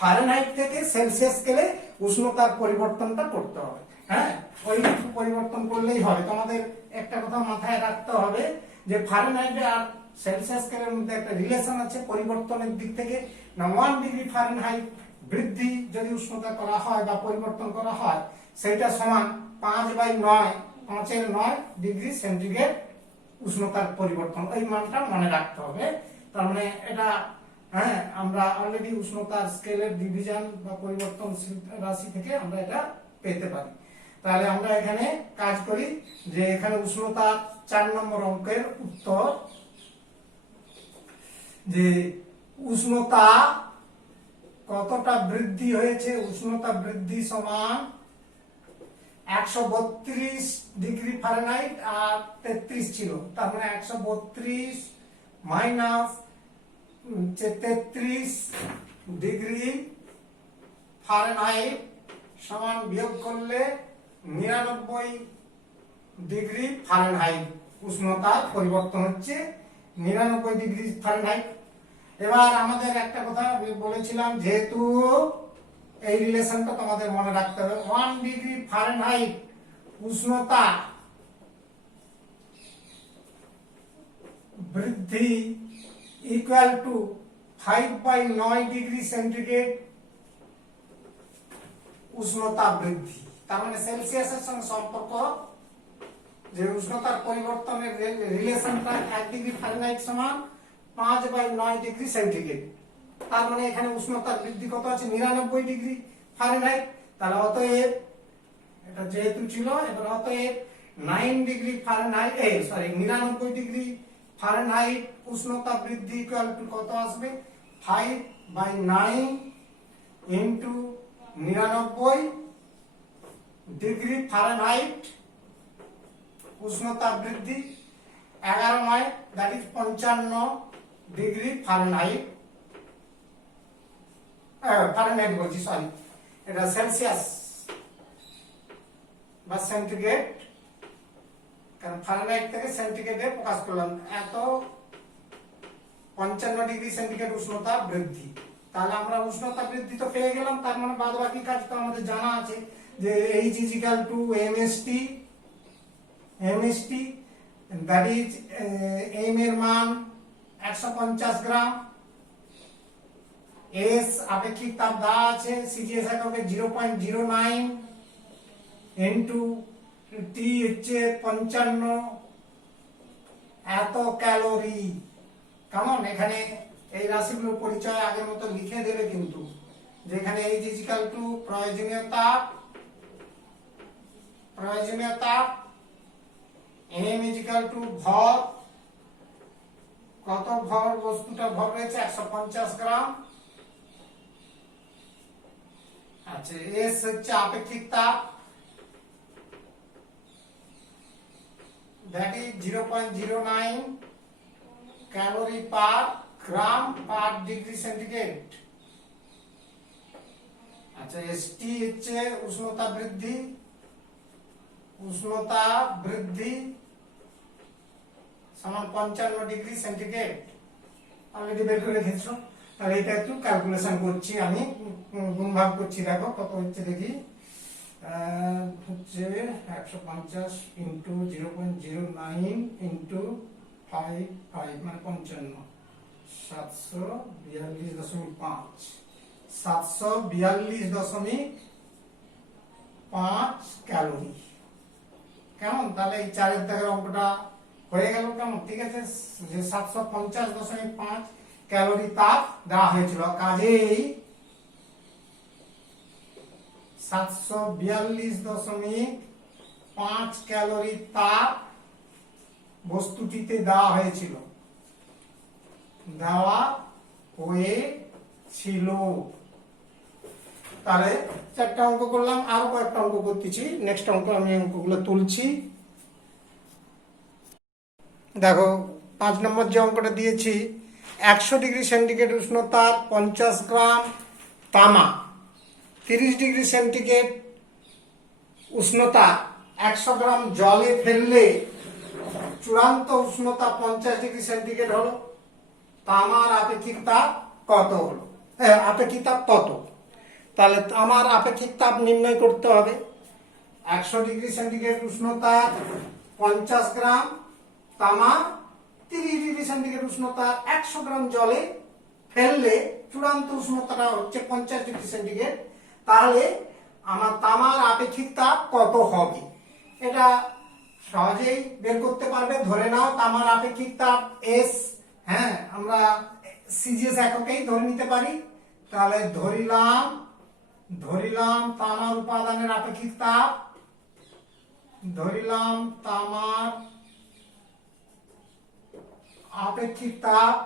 ফারেনহাইট থেকে সেলসিয়াস স্কেলে উষ্ণতার পরিবর্তনটা করতে হবে। হ্যাঁ ওই পরিবর্তন করলেই হবে। তোমাদের একটা কথা মাথায় রাখতে হবে যে ফারেনহাইট আর সেলসিয়াস স্কেলের মধ্যে একটা রিলেশন আছে পরিবর্তনের দিক থেকে। না 1 ডিগ্রি ফারেনহাইট বৃদ্ধি যদি উষ্ণতা করা হয় বা পরিবর্তন করা হয়, সেটা সমান 5/9 5/9 ডিগ্রি সেন্টিগ্রেড উষ্ণতার পরিবর্তন। এই মানটা মনে রাখতে হবে। তার মানে এটা হ্যাঁ আমরা অলরেডি উষ্ণতার স্কেলের ডিভিশন বা পরিবর্তনশীল রাশি থেকে আমরা এটা পেতে পারি। তাহলে আমরা এখানে কাজ করি যে এখানে উষ্ণতা 4 নম্বর অঙ্কের উত্তর, যে উষ্ণতা কতটা বৃদ্ধি হয়েছে। উষ্ণতা বৃদ্ধি সমান 132 ডিগ্রি ফারেনহাইট আর 33 ছিল, তার মানে 132 মাইনাস 33 ডিগ্রি ফারেনহাইট সমান বিয়োগ করলে 99 ডিগ্রি ফারেনহাইট উষ্ণতার পরিবর্তন হচ্ছে 99 ডিগ্রি ফারেনহাইট। এবার আমাদের একটা কথা বলেছিলাম, যেহেতু এই রিলেশনটা তোমাদের মনে রাখতে হবে, 1 ডিগ্রি ফারেনহাইট উষ্ণতা বৃদ্ধি ইকুয়াল টু 5/9 ডিগ্রি সেন্টিগ্রেড উষ্ণতা বৃদ্ধি। তার মানে সেলসিয়াসের সঙ্গে সম্পর্ক যে উষ্ণতার পরিবর্তনের রিলেশনটা 1 ডিগ্রি ফারেনহাইট সমান 5/9 ডিগ্রি সেন্টিগ্রেড। তার মানে এখানে উষ্ণতার বৃদ্ধি কত আছে, 99 ডিগ্রি ফারেনহাইট। তাহলে অতএব এটা যেহেতু ছিল, এবার অতএব 9 ডিগ্রি ফারেনহাইট 99 ডিগ্রি ফারেনহাইট উষ্ণতা বৃদ্ধি ইকুয়াল টু কত আসবে, 5/9 ইনটু 99 ডিগ্রি ফারেনহাইট উষ্ণতা বৃদ্ধি 11/9 that is 55 degree Fahrenheit. Fahrenheit বলছি, সরি, এটা সেলসিয়াস বা সেন্টিগ্রেড কারণ ফারেনহাইট থেকে সেন্টিগ্রেডে প্রকাশ করলাম, এত 55 ডিগ্রি সেন্টিগ্রেড উষ্ণতা বৃদ্ধি। তাহলে আমরা উষ্ণতা বৃদ্ধি তো পেয়ে গেলাম, তার মানে বাদ বাকি কাজ তো আমাদের জানা আছে যে H is equal to mst that is m এর মান 150 গ্রাম, s আপেক্ষিক তাপ দেওয়া আছে, সিজিএস এককে 0.09 ইনটু টি হচ্ছে 55, এত ক্যালোরি। কেমন? এখানে এই রাশিগুলোর পরিচয় আগের মতো লিখে দেবে কিন্তু, যেখানে H is equal to প্রয়োজনীয় তাপ, m is equal to ভর, কত ভর, বস্তুটা ভর রয়েছে 150 গ্রাম। আচ্ছা, s হচ্ছে আপেক্ষিক তাপ, that is 0.09 calorie per gram per degree centigrade. আচ্ছা, st হচ্ছে উষ্ণতা বৃদ্ধি সমান 55 ডিগ্রি সেন্টিগ্রেড। অলরেডি বের করে রেখেছো, তাহলে এটা একটু ক্যালকুলেশন করছি আমি, গুণ ভাগ করছি, দেখো কত হচ্ছে দেখি। হচ্ছে 150 ইন্টু 0.09 ইন্টু 5 মানে 55, 742.5, 742.5 ক্যালোরি। কেমন? তাহলে এই 4 দাগের অঙ্কটা হয়ে গেল। কেমন? ঠিক আছে, যে 750.5 ক্যালোরি তাপ দেওয়া হয়েছিল, কাজেই 742.5 ক্যালোরি তাপ বস্তুটিতে দেওয়া হয়েছিল। তাহলে 4টা অঙ্ক করলাম, আরো কয়েকটা অঙ্ক করতেছি। নেক্সট অঙ্ক আমি অঙ্কগুলো তুলছি। দেখো 5 নম্বর যে অঙ্কটা দিয়েছি, 100 ডিগ্রি সেন্টিগ্রেড উষ্ণতার 50 গ্রাম তামা 30 ডিগ্রি সেন্টিগ্রেড উষ্ণতা 100 গ্রাম জলে ফেললে চূড়ান্ত উষ্ণতা 50 ডিগ্রি সেন্টিগ্রেড হলো, তামার আপেক্ষিক তাপ কত হলো? আপেক্ষিক তাপ কত? তাহলে আমার আপেক্ষিক তাপ নির্ণয় করতে হবে। 100 ডিগ্রি সেন্টিগ্রেড উষ্ণতা 50 গ্রাম তামা 30 ডিগ্রি সেন্টিগ্রেড উষ্ণতা 100 গ্রাম জলে ফেললে চূড়ান্ত উষ্ণতাটা হচ্ছে 50 ডিগ্রি সেন্টিগ্রেড। তাহলে আমার তামার আপেক্ষিক তাপ কত হবে? এটা সহজেই বের করতে পারবে। ধরে নাও তামার আপেক্ষিক তাপ S, হ্যাঁ আমরা সিজিএস এককেই ধরে নিতে পারি। তাহলে ধরিলাম তামার উপাদানের আপেক্ষিক তাপ,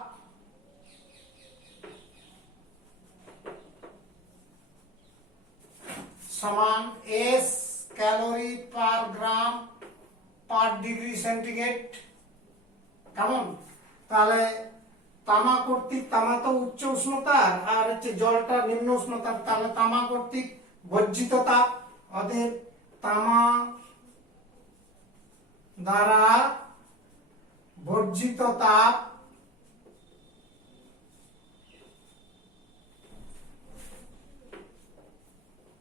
সমান S calorie per gram per degree centigrade. কেমন? তাহলে তামা তো উচ্চ উষ্ণতার, আর হচ্ছে জলটা নিম্ন উষ্ণতার। তাহলে তামা কর্তৃক বর্জিত তাপ, অতএব তামা দ্বারা বর্জিত তাপ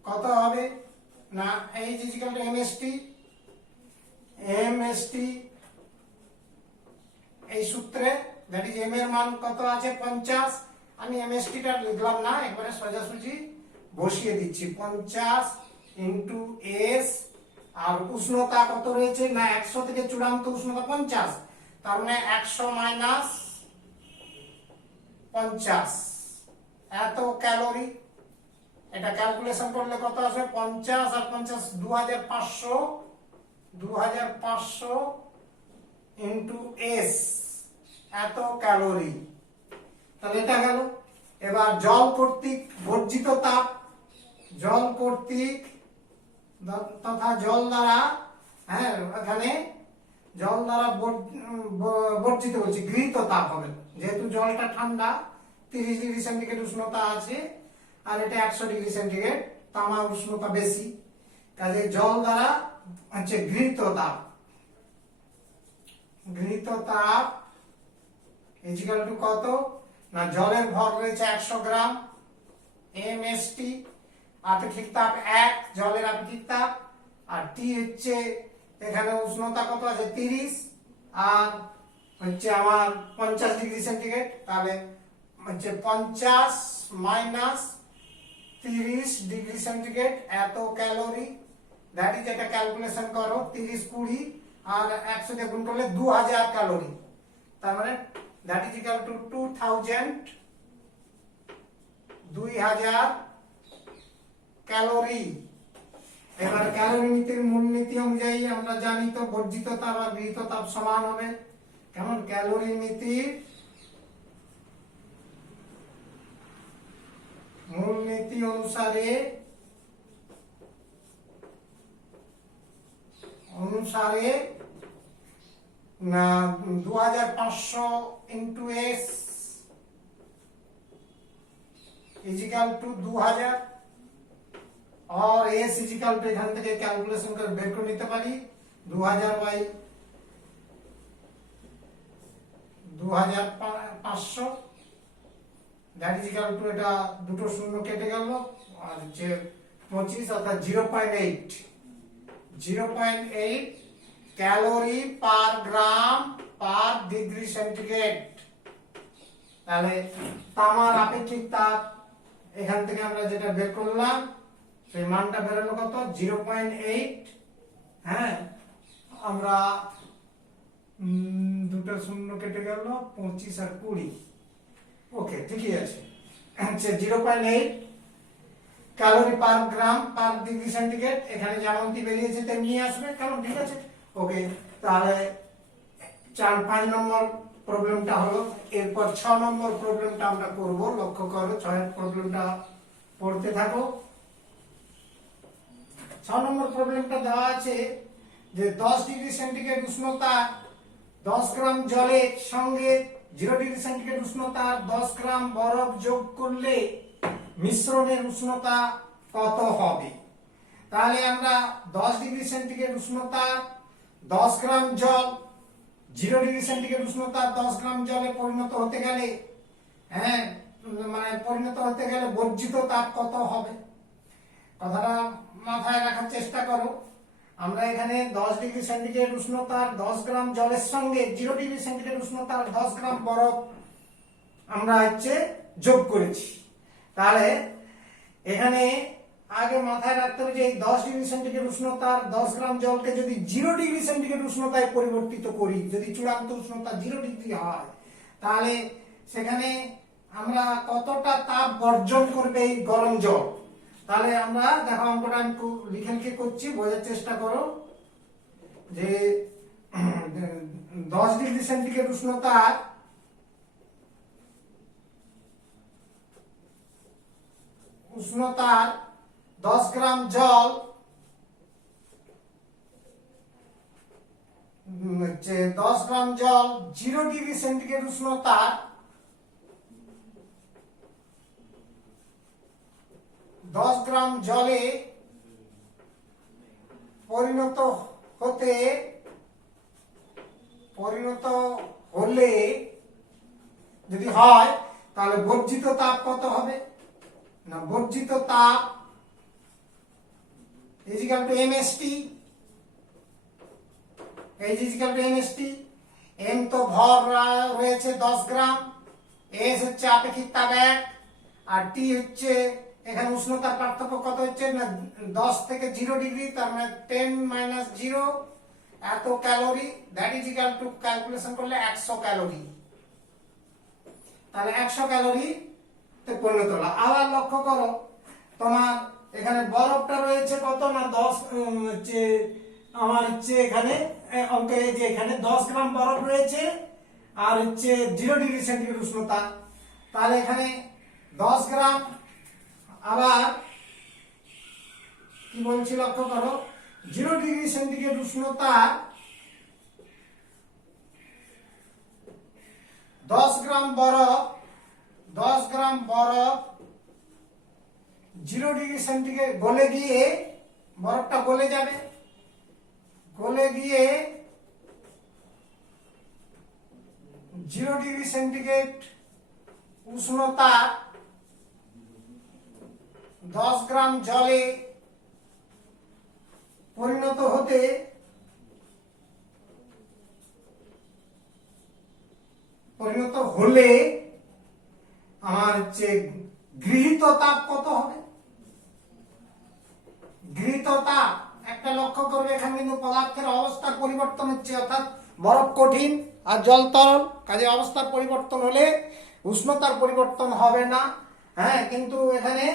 কত হবে না, H is equal to mst এই সূত্রে, দ্যাট ইজ m এর মান কত আছে 50, আমি mst টা লিখলাম না, একবারে সোজাসুজি বসিয়ে দিচ্ছি। 50 ইনটু s, আর উষ্ণতা কত রয়েছে না 100 থেকে চূড়ান্ত উষ্ণতা 50, তার মানে 100 মাইনাস 50 এত ক্যালোরি। এটা ক্যালকুলেশন করলে কত আসবে? 50 আর 50 2500 ইনটু s, এত ক্যালোরি। তাহলে এটা গেল। এবার জল কর্তৃক বর্জিত তাপ, জল কর্তৃক তথা জল দ্বারা, হ্যাঁ এখানে জল দ্বারা বর্জিত বলছি, গৃহীত তাপ হবে, যেহেতু জলটা ঠান্ডা 30 ডিগ্রি সেন্টিগ্রেড উষ্ণতা আছে, আর এটা 100 ডিগ্রি সেন্টিগ্রেড, তামার উষ্ণতা বেশি, কাজে জল দ্বারা হচ্ছে গৃহীত তাপ গৃহীত তাপ ইজিক্যাল টু কত না জলের ভর রয়েছে 100 গ্রাম এমএসটি, আপেক্ষিক তাপ 1, জলের আপেক্ষিক তাপ, আর টি হচ্ছে এখানে উষ্ণতা কত আছে 30, আর হচ্ছে আমার 50 ডিগ্রি সেন্টিগ্রেড, তাহলে হচ্ছে 50 মাইনাস 30 ডিগ্রি সেন্টিগ্রেড এত ক্যালোরি, দ্যাট ইজ এটা ক্যালকুলেশন করো 30 20 আর 100 দিয়ে গুণ করলে 2000 ক্যালোরি, তার মানে that is equal to 2000 calorie. এবার ক্যালোরি নীতির মূলনীতি অনুযায়ী আমরা জানি তো বর্জিত তাপ আর গৃহীত তাপ সমান হবে, কেমন ক্যালোরি নীতির মূলনীতি অনুসারে ना 2500 इंटू एस इजिकल टू 2000 और एस इजिकल टू এখান থেকে ক্যালকুলেশন করে বের করে নিতে পারি 2000 বাই 2500 দ্যাট ইজিক্যাল টু এটা দুটো শূন্য কেটে গেল আর যে 25 অর্থাৎ 0.8 calorie per gram per degree centigrade. তাহলে তামার আপেক্ষিক তাপ এখান থেকে আমরা যেটা বের করলাম সেই মানটা বেরোলো কত 0.8, হ্যাঁ আমরা দুটো শূন্য কেটে গেল 25 আর 20, ওকে ঠিকই আছে, আচ্ছা 0.8 calorie per gram per degree centigrade, এখানে যেমনটি বেরিয়েছে তেমনি আসবে, কেমন ঠিক আছে ওকে। তাহলে 4-5 নম্বর প্রবলেমটা হলো, এরপর 6 নম্বর প্রবলেমটা আমরা করব, লক্ষ্য করো 6 প্রবলেমটা পড়তে থাকো। 6 নম্বর প্রবলেমটা দেওয়া আছে যে 10 ডিগ্রি সেন্টিগ্রেড উষ্ণতা 10 গ্রাম জলের সঙ্গে 0 ডিগ্রি সেন্টিগ্রেড উষ্ণতা 10 গ্রাম বরফ যোগ করলে মিশ্রণের উষ্ণতা কত হবে। তাহলে আমরা 10 ডিগ্রি সেন্টিগ্রেড উষ্ণতা 10 গ্রাম জল 0 ডিগ্রি সেন্টিগ্রেড উষ্ণতা 10 গ্রাম জলে পরিণত হতে গেলে, হ্যাঁ মানে পরিণত হতে গেলে বর্জিত তাপ কত হবে, কথাটা মাথায় রাখার চেষ্টা করো। আমরা এখানে 10 ডিগ্রি সেন্টিগ্রেড উষ্ণতার 10 গ্রাম জলের সঙ্গে 0 ডিগ্রি সেন্টিগ্রেড উষ্ণতার 10 গ্রাম বরফ আমরা হচ্ছে যোগ করেছি। তাহলে এখানে আগে মাথায় রাখতে হবে যে এই 10 ডিগ্রি সেন্টিগ্রেড উষ্ণতার 10 গ্রাম জলকে যদি 0 ডিগ্রি সেন্টিগ্রেড উষ্ণতায় পরিবর্তিত করি, যদি চূড়ান্ত উষ্ণতা 0 ডিগ্রি হয়, তাহলে সেখানে আমরা কতটা তাপ বর্জন করবে এই গরম জল। তাহলে আমরা দেখো অঙ্কটা আমি লিখে লিখে করছি, বোঝার চেষ্টা করো যে 10 ডিগ্রি সেন্টিগ্রেড উষ্ণতার 10 গ্রাম জল 10 গ্রাম জল 0 ডিগ্রি সেন্টিগ্রেড উষ্ণতার 10 গ্রাম জলে পরিণত হলে যদি হয় তাহলে বর্জিত তাপ কত হবে না, বর্জিত তাপ is equal to MST, is equal to MST, M তো ভর রয়েছে 10 গ্রাম, এস হচ্ছে আপেক্ষিক তাপ 1 আর টি হচ্ছে এখানে উষ্ণতার পার্থক্য কত হচ্ছে না 10 থেকে 0 ডিগ্রি, তার মানে 10 মাইনাস 0 এত calorie, that is equal to calculation করলে 100 ক্যালোরি। তাহলে 100 ক্যালোরি তে পরিণত হলো। আবার লক্ষ্য করো তোমার এখানে বরফটা রয়েছে কত না 10 হচ্ছে আমার হচ্ছে এখানে অঙ্কে যে এখানে 10 গ্রাম বরফ রয়েছে আর হচ্ছে 0 ডিগ্রি সেন্টিগ্রেড উষ্ণতা, তাহলে এখানে 10 গ্রাম, আবার কি বলছি লক্ষ্য করো 0 ডিগ্রি সেন্টিগ্রেড উষ্ণতা 10 গ্রাম বরফ 0 ডিগ্রি সেন্টিগ্রেড গলে গিয়ে বরফটা গলে যাবে, গলে গিয়ে 0 ডিগ্রি সেন্টিগ্রেড উষ্ণতা 10 গ্রাম জলে পরিণত হতে হলে আমার হচ্ছে গৃহীত তাপ কত হবে? গৃহীত তাপ একটা লক্ষ্য করবে, এখানে কিন্তু পদার্থের অবস্থার পরিবর্তন হচ্ছে, অর্থাৎ বরফ কঠিন আর জল তরল, কাজে অবস্থার পরিবর্তন হলে উষ্ণতার পরিবর্তন হবে না। হ্যাঁ, কিন্তু এখানে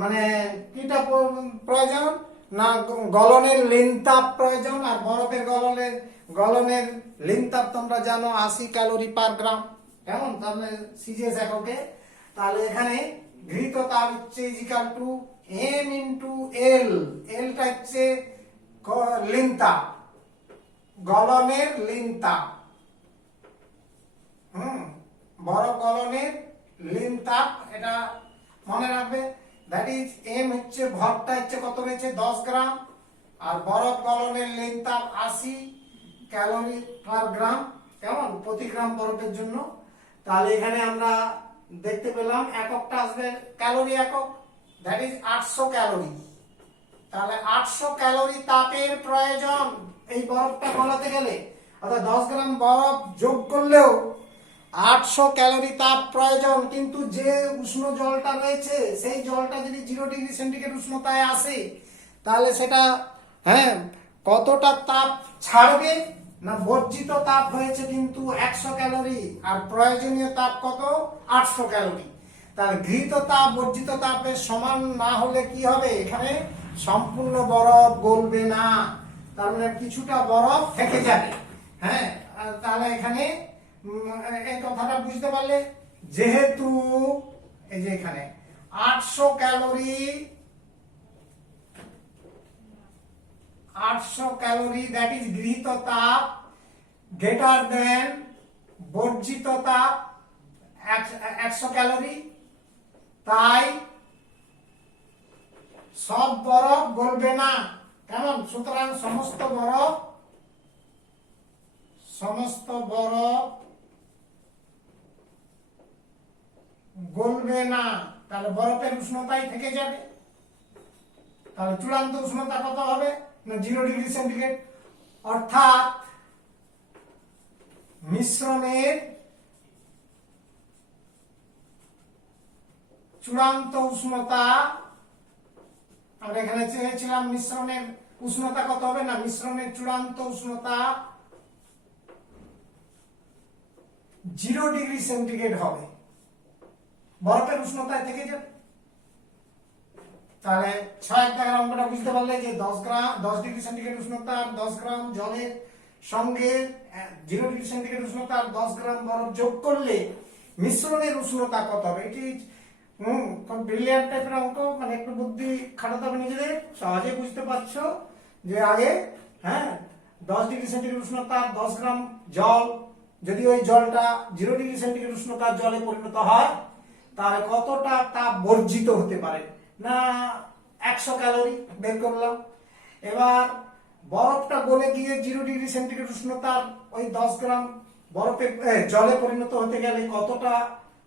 মানে কিটা প্রয়োজন না, গলনের লিনতাপ প্রয়োজন। আর বরফের গলনের লিনতাপ তোমরা জানো 80 ক্যালোরি পার গ্রাম, কেমন? তাহলে সিজিএস এককে, তাহলে এখানে গৃহীত তাপ হচ্ছে is equal two M into L. এলটা হচ্ছে লিনতাপ, গলনের লিনতাপ। বরফ গলনের লিনতাপ, এটা মনে রাখবে। দ্যাট ইজ এম হচ্ছে ভরটা হচ্ছে কত রয়েছে 10 গ্রাম, আর বরফ গলনের লিনতাপ 80 ক্যালোরি পার গ্রাম, কেমন? প্রতি গ্রাম বরফের জন্য। তাহলে এখানে আমরা দেখতে পেলাম এককটা আসবে ক্যালোরি একক, দ্যাট ইজ 800 ক্যালোরি। তাহলে 800 ক্যালোরি তাপের প্রয়োজন এই বরফটা গলাতে গেলে, অর্থাৎ 10 গ্রাম বরফ যোগ করলেও 800 ক্যালোরি তাপ প্রয়োজন। কিন্তু যে উষ্ণ জলটা রয়েছে সেই জলটা যদি 0 ডিগ্রি সেন্টিগ্রেড উষ্ণতায় আসে, তাহলে সেটা হ্যাঁ কতটা তাপ ছাড়বে না, বর্জিত তাপ হয়েছে কিন্তু 100 ক্যালোরি, আর প্রয়োজনীয় তাপ কত 800 ক্যালোরি। তাহলে গৃহীত তাপ বর্জিত তাপের সমান না হলে কি হবে? এখানে সম্পূর্ণ বরফ গলবে না, তার মানে কিছুটা বরফ থেকে যাবে। হ্যাঁ, তাহলে এখানে এই কথাটা বুঝতে পারলে, যেহেতু এই যে এখানে 800 ক্যালোরি দ্যাট ইজ গৃহীত তাপ গ্রেটার দেন বর্জিত তাপ 100 ক্যালোরি, তাই সব বরফ গলবে না, কেমন? সুতরাং সমস্ত বরফ গলবে না, তাহলে বরফের উষ্ণতাই থেকে যাবে। তাহলে চূড়ান্ত উষ্ণতা কত হবে না 0 ডিগ্রি সেন্টিগ্রেড, অর্থাৎ মিশ্রণের চূড়ান্ত উষ্ণতা, আমরা এখানে চেয়েছিলাম মিশ্রণের উষ্ণতা কত হবে না, মিশ্রণের চূড়ান্ত উষ্ণতা 0 ডিগ্রি সেন্টিগ্রেড হবে, বরফের উষ্ণতায় থেকে যাবে। তাহলে 6 দাগের অঙ্কটা বুঝতে পারলে যে 10 ডিগ্রি সেন্টিগ্রেড উষ্ণতা আর 10 গ্রাম জলের সঙ্গে 0 ডিগ্রি সেন্টিগ্রেড উষ্ণতা আর 10 গ্রাম বরফ যোগ করলে মিশ্রণের উষ্ণতা কত হবে। এটি ব্রিলিয়ান্ট টাইপের অঙ্ক, মানে একটু বুদ্ধি খাটাতে হবে নিজেদের, সহজে বুঝতে পারছো যে আগে হ্যাঁ 10 ডিগ্রি সেন্টিগ্রেড উষ্ণতা 10 গ্রাম জল, যদি ওই জলটা 0 ডিগ্রি সেন্টিগ্রেড উষ্ণতার জলে পরিণত হয়, তাহলে কতটা তাপ বর্জিত হতে পারে না 100 ক্যালোরি বের করলাম। এবার বরফটা গলে গিয়ে 0 ডিগ্রি সেন্টিগ্রেড উষ্ণতার ওই 10 গ্রাম বরফে জলে পরিণত হতে গেলে কতটা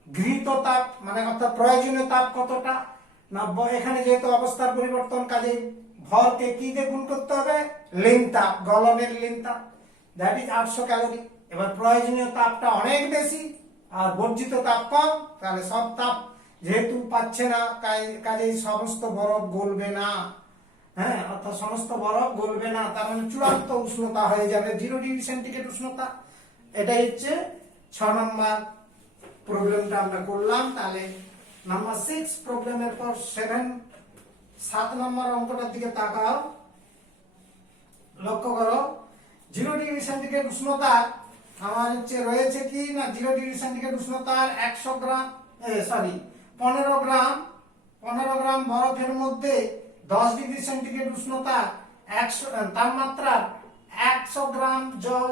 গৃহীত তাপ, মানে অর্থাৎ প্রয়োজনীয় তাপ কতটা না, এখানে যেহেতু অবস্থার পরিবর্তন, কাজে ভরকে কি দিয়ে গুণ করতে হবে, লিন তাপ, গলনের লিন তাপ, দ্যাট ইজ 800 ক্যালোরি। এবার প্রয়োজনীয় তাপটা অনেক বেশি আর বর্জিত তাপ কম, তাহলে সব তাপ যেহেতু পাচ্ছে না, কাজেই সমস্ত বরফ গলবে না। হ্যাঁ, অর্থাৎ সমস্ত বরফ গলবে না, তার মানে চূড়ান্ত উষ্ণতা হয়ে যাবে 0 ডিগ্রি সেন্টিগ্রেড উষ্ণতা। এটাই হচ্ছে 6 নম্বর প্রবলেমটা আমরা করলাম। তাহলে নাম্বার 6 প্রবলেমের পর 7 নম্বর অঙ্কটার দিকে তাকাও, লক্ষ্য করো। 0 ডিগ্রি সেন্টিগ্রেড উষ্ণতা আমার হচ্ছে রয়েছে কি না, 0 ডিগ্রি সেন্টিগ্রেড উষ্ণতার 15 গ্রাম বরফের মধ্যে 10 ডিগ্রি সেন্টিগ্রেড উষ্ণতা তাপমাত্রা 100 গ্রাম জল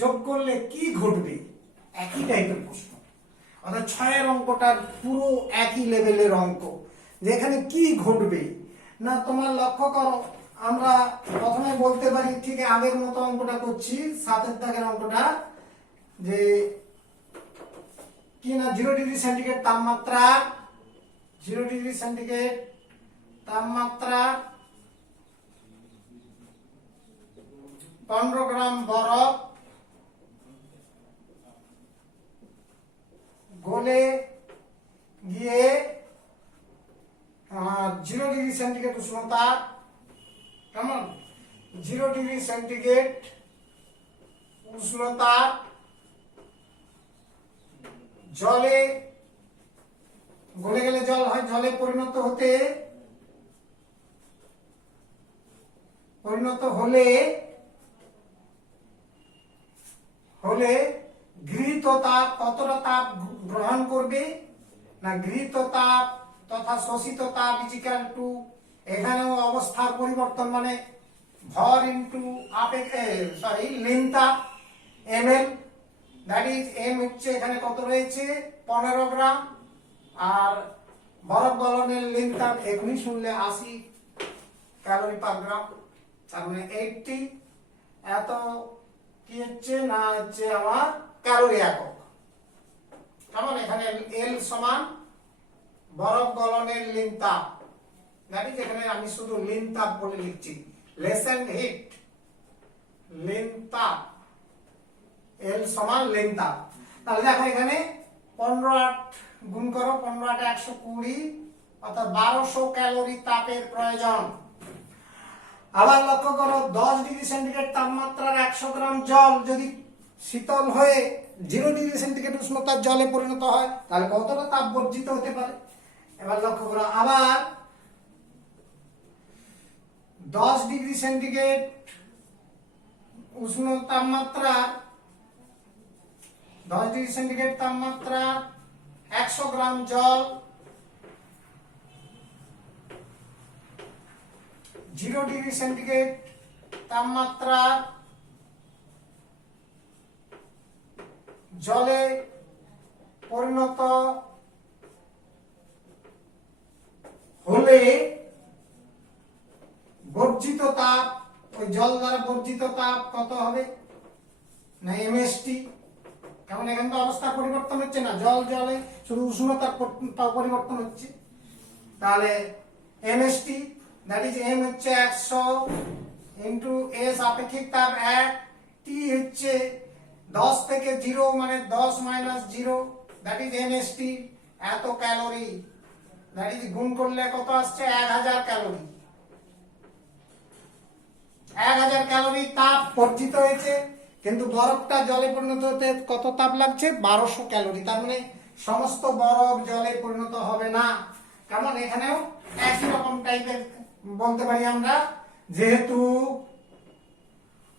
যোগ করলে কি ঘটবে, একই টাইপের প্রশ্ন। অর্থাৎ 6 অঙ্কটার পুরো একই লেভেলের অঙ্ক, যেখানে কি ঘটবে না তোমার লক্ষ্য করো। আমরা প্রথমে বলতে পারি ঠিক আগের মতো অঙ্কটা করছি, 7 দাগের অঙ্কটা, যে কি না 0°C তাপমাত্রা, 0°C তাপমাত্রা 15 গ্রাম বরফ গলে গিয়ে 0°C উষ্ণতা, কেমন 0°C উষ্ণতা জলে গলে গেলে জল হয়, জলে পরিণত হলে গৃহীত তাপ কতটা তাপ গ্রহণ করবে না, গৃহীত তাপ তথা শোষিত তাপ ইজিক্যাল টু, এখানেও অবস্থার পরিবর্তন মানে ভর ইন্টু লিন তাপ ml, দ্যাট ইজ m হচ্ছে এখানে কত রয়েছে 15 গ্রাম, আর বরফ গলনের লিন তাপ এখনই শুনলে 80 ক্যালোরি পার গ্রাম, তার মানে 80, এত কি হচ্ছে না হচ্ছে আমার ক্যালোরি একক। কেমন এখানে L সমান বরফ গলনের লিন তাপ, দ্যাট ইজ এখানে আমি শুধু লিন তাপ বলে লিখছি, লেসেন্ড হিট লিন তাপ, L সমান লিন তাপ। তাহলে দেখো এখানে 15 গুণ করো, 15 120, অর্থাৎ 1200 ক্যালোরি তাপের প্রয়োজন। আবার লক্ষ্য করো 10°C তাপমাত্রার 100 গ্রাম জল যদি শীতল হয়ে 0°C উষ্ণতার জলে পরিণত হয় তাহলে কতটা তাপ বর্জিত হতে পারে। এবার লক্ষ্য করো আবার 10°C উষ্ণ তাপমাত্রা, 10°C তাপমাত্রা 100 গ্রাম জল 0°C তাপমাত্রা জলে পরিণত হলে বর্জিত তাপ, ওই জল দ্বারা বর্জিত তাপ কত হবে না mst। কেমন এখানে তো অবস্থা পরিবর্তন হচ্ছে না, জলে শুধু উষ্ণতার পরিবর্তন হচ্ছে, তাহলে mst, দ্যাট ইজ m হচ্ছে 100 ইনটু s আপেক্ষিক তাপ 1, t হচ্ছে 10 থেকে 0 মানে 10 মাইনাস 0, দ্যাট ইজ mst, এত ক্যালোরি, দ্যাট ইজ গুণ করলে কত আসছে 1000 ক্যালোরি, 1000 ক্যালোরি তাপ বর্জিত হয়েছে, কিন্তু বরফটা জলে পরিণত হতে কত তাপ লাগছে 1200 ক্যালোরি, তার মানে সমস্ত বরফ জলে পরিণত হবে না। কেমন এখানেও একই রকম টাইপের বলতে পারি আমরা, যেহেতু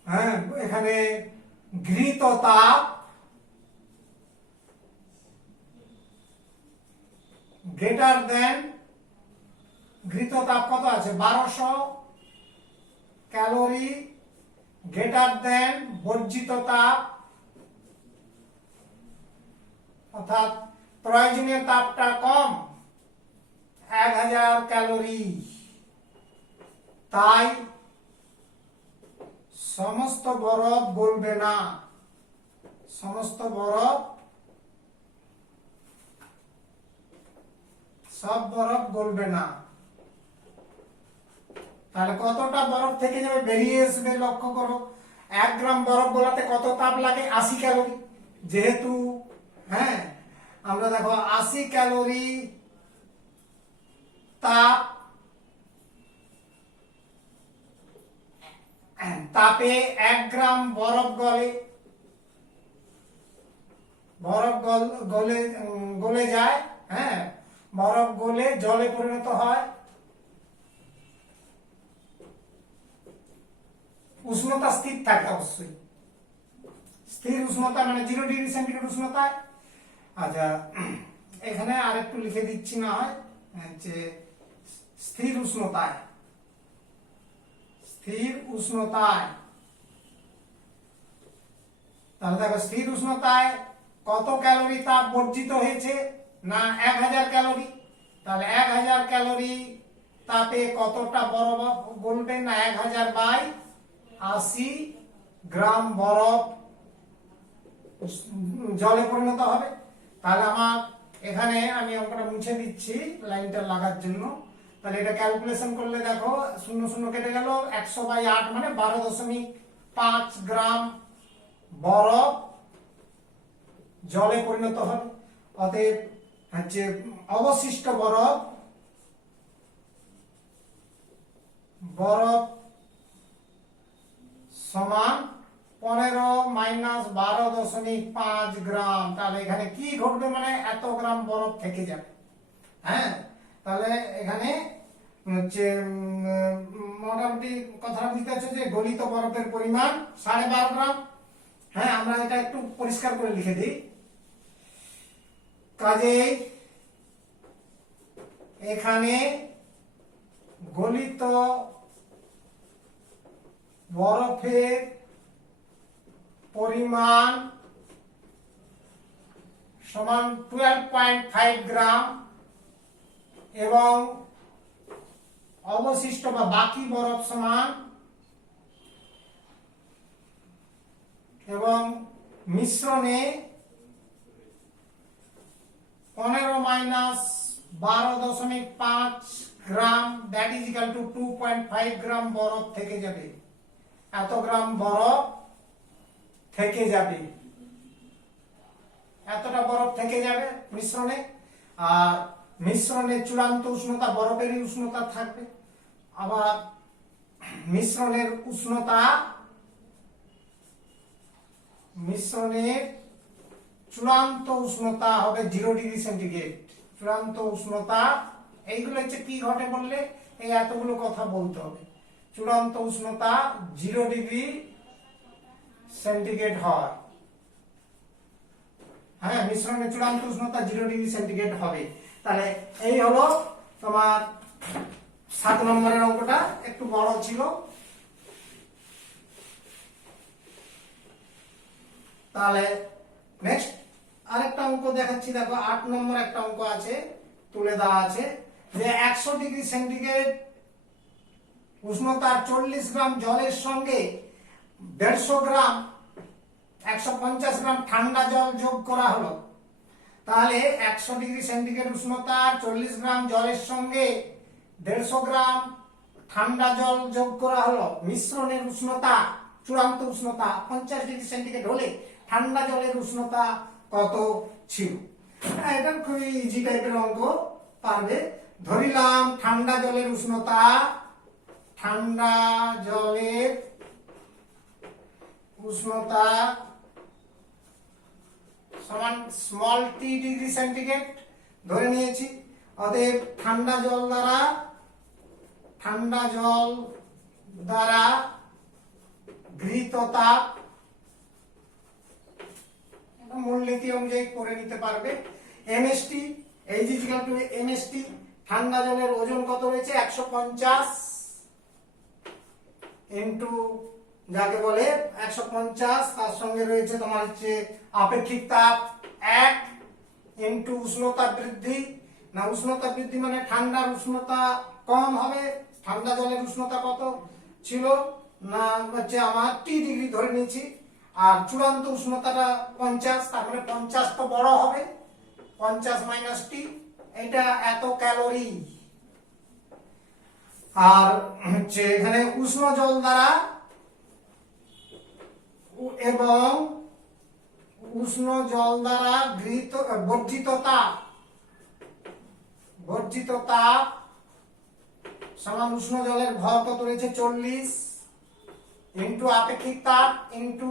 হ্যাঁ এখানে গৃহীত তাপ গ্রেটার দেন, গৃহীত তাপ কত আছে 1200 ক্যালোরি গ্রেটার দেন বর্জিত তাপ, অর্থাৎ প্রয়োজনীয় তাপটা কম 1000 ক্যালোরি, তাই সমস্ত বরফ গলবে না, সমস্ত বরফ, সব বরফ গলবে না। তাহলে কতটা বরফ থেকে যাবে বেরিয়ে আসবে, লক্ষ্য করো 1 গ্রাম বরফ গলাতে কত তাপ লাগে 80 ক্যালোরি, যেহেতু হ্যাঁ আমরা দেখো 80 ক্যালোরি তাপ তাপে 1 গ্রাম বরফ গলে, বরফ গলে যায়, হ্যাঁ বরফ গলে জলে পরিণত হয়, উষ্ণতা স্থির থাকে অবশ্যই, স্থির উষ্ণতা মানে 0°C উষ্ণতায়। আচ্ছা এখানে আরেকটু লিখে দিচ্ছি না হয়, যে স্থির উষ্ণতায়, স্থির উষ্ণতায়, তাহলে দেখো স্থির উষ্ণতায় কত ক্যালোরি তাপ বর্জিত হয়েছে না 1000 ক্যালোরি, তাহলে 1000 ক্যালোরি তাপে কতটা বরফ গলবে না 1000 বাই 80 গ্রাম বরফ জলে পরিণত হবে। তাহলে আমার এখানে আমি অঙ্কটা মুছে দিচ্ছি লাইনটা লাগার জন্য। তাহলে এটা ক্যালকুলেশন করলে দেখো 0 0 কেটে গেল, 100/8 মানে 12.5 গ্রাম বরফ জলে পরিণত হবে। অতএব হচ্ছে অবশিষ্ট বরফ সমান 15 - 12.5 গ্রাম। তাহলে এখানে কি ঘটবে, মানে এত গ্রাম বরফ থেকে যাবে। হ্যাঁ, তাহলে এখানে হচ্ছে মোটামুটি কথা বুঝতে পারছো যে গলিত বরফের পরিমাণ 12.5 গ্রাম। হ্যাঁ, আমরা এটা একটু পরিষ্কার করে লিখে দিই। কাজেই এখানে গলিত বরফের পরিমাণ সমান 12.5 গ্রাম এবং অবশিষ্ট বা বাকি বরফ সমান এবং মিশ্রণে 15 - 12.5 গ্রাম দ্যাট ইজ ইকুয়াল টু 2.5 গ্রাম বরফ থেকে যাবে। এত গ্রাম বরফ থেকে যাবে, এতটা বরফ থেকে যাবে মিশ্রণে। আর মিশ্রণের চূড়ান্ত উষ্ণতা বরফেরই উষ্ণতা থাকবে। আবার মিশ্রণের চূড়ান্ত উষ্ণতা হবে 0 ডিগ্রি সেন্টিগ্রেড। চূড়ান্ত উষ্ণতা এইগুলো হচ্ছে কি ঘটে বললে এই এতগুলো কথা বলতে হবে। চূড়ান্ত উষ্ণতা 0 ডিগ্রি সেন্টিগ্রেড হয়। হ্যাঁ, মিশ্রণের চূড়ান্ত উষ্ণতা 0 ডিগ্রি সেন্টিগ্রেড হবে। তাহলে এই হলো তোমার 7 নম্বরের অঙ্কটা, একটু বড় ছিল। তাহলে নেক্সট আরেকটা অঙ্ক দেখাচ্ছি। দেখো 8 নম্বর একটা অঙ্ক আছে, তুলে দেওয়া আছে যে 100 ডিগ্রি সেন্টিগ্রেড উষ্ণতার 40 গ্রাম জলের সঙ্গে 150 গ্রাম 150 গ্রাম ঠান্ডা জল যোগ করা হলো। তাহলে 100 ডিগ্রি সেন্টিগ্রেড উষ্ণতার 40 গ্রাম জলের সঙ্গে 150 গ্রাম ঠান্ডা জল যোগ করা হলো। মিশ্রণের উষ্ণতা চূড়ান্ত উষ্ণতা 50 ডিগ্রি সেন্টিগ্রেড হলে ঠান্ডা জলের উষ্ণতা কত ছিল? এটা খুবই ইজি টাইপের অঙ্ক, পারবে। ধরিলাম ঠান্ডা জলের উষ্ণতা সমান স্মল টি ডিগ্রি সেন্টিগ্রেড ধরে নিয়েছি। অতএব ঠান্ডা জল দ্বারা গৃহীত তাপ, মূলনীতি অনুযায়ী করে নিতে পারবে। MST H is equal to MST. ঠান্ডা জলের ওজন কত রয়েছে 150 ইনটু যাকে বলে 150, তার সঙ্গে রয়েছে তোমার হচ্ছে আপেক্ষিক তাপ 1 ইনটু উষ্ণতা বৃদ্ধি। না, উষ্ণতা বৃদ্ধি মানে ঠান্ডার উষ্ণতা কম হবে। ঠান্ডা জলের উষ্ণতা কত ছিল না হচ্ছে আমার টি ডিগ্রি ধরে নিয়েছি, আর চূড়ান্ত উষ্ণতাটা 50, তার মানে 50 তো বড় হবে। 50 মাইনাস টি, এটা এত ক্যালোরি। আর হচ্ছে এখানে উষ্ণ জল দ্বারা এবং উষ্ণ জল দ্বারা গৃহীত বর্জিত তাপ সমান উষ্ণ জলের ভর কত রয়েছে 40 ইনটু আপেক্ষিক তাপ ইনটু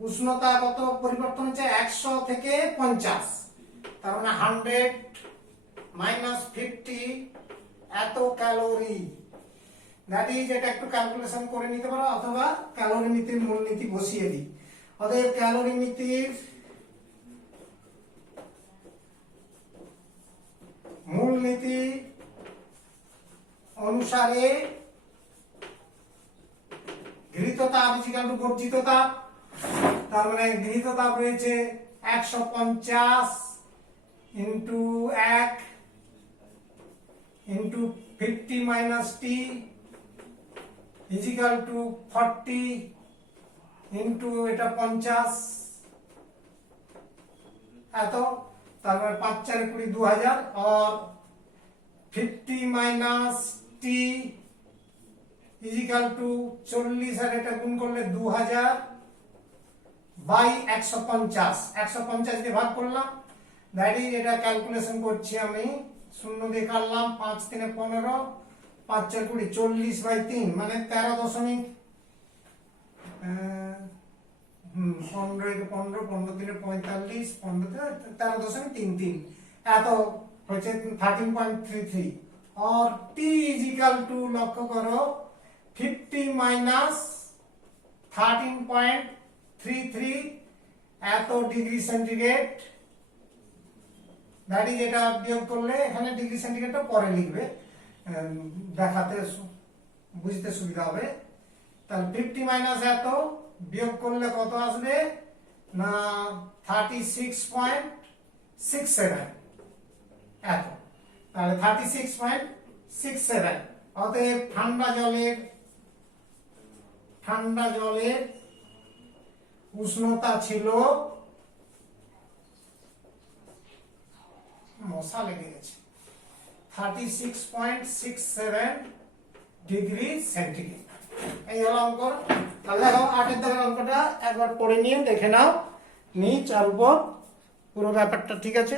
উষ্ণতা কত পরিবর্তন হচ্ছে 100 থেকে 50, তার মানে 100 মাইনাস 50 এত ক্যালোরি। দ্যাট ইজ, এটা একটু ক্যালকুলেশন করে নিতে পারো অথবা ক্যালোরিমিতির মূলনীতি বসিয়ে দিই। অতএব ক্যালোরিমিতির মূলনীতি অনুসারে গৃহীত তাপ ইকুয়াল টু বর্জিত তাপ। তার মানে গৃহীত তাপ রয়েছে 150 into 1 into 50 minus T equal to 40 into এটা 50 এত, তারপরে 5 4 20 2000 और 50 মাইনাস টি ইজিক্যাল টু 40 আর এটা গুণ করলে 2000 বাই 150, 150 দিয়ে ভাগ করলাম, দ্যাট ইজ, এটা ক্যালকুলেশন করছি আমি, শূন্য দিয়ে কাটলাম, 5 3 15, 5 4 20, 40 বাই 3 মানে 13 দশমিক 15 15 15 3 45, 15 13.33 এত হচ্ছে 13.33 और t इजिकल टू লক্ষ্য করো 50 মাইনাস 13.33 এত ডিগ্রি সেন্টিগ্রেড, দ্যাট ইজ, এটা বিয়োগ করলে এখানে ডিগ্রি সেন্টিগ্রেডটা পরে লিখবে, দেখাতে বুঝতে সুবিধা হবে। তাহলে 50 মাইনাস এত বিয়োগ করলে কত আসবে না 36.67 এত, তাহলে 36.67। অতএব ঠান্ডা জলের উষ্ণতা ছিল, মশা লেগে গেছে, 36.67 ডিগ্রি সেন্টিগ্রেড। এই হলো অঙ্ক। তাহলে দেখো 8 দাগের অঙ্কটা একবার পড়ে নিয়ে দেখে নাও, নিচ আর উপর পুরো ব্যাপারটা ঠিক আছে।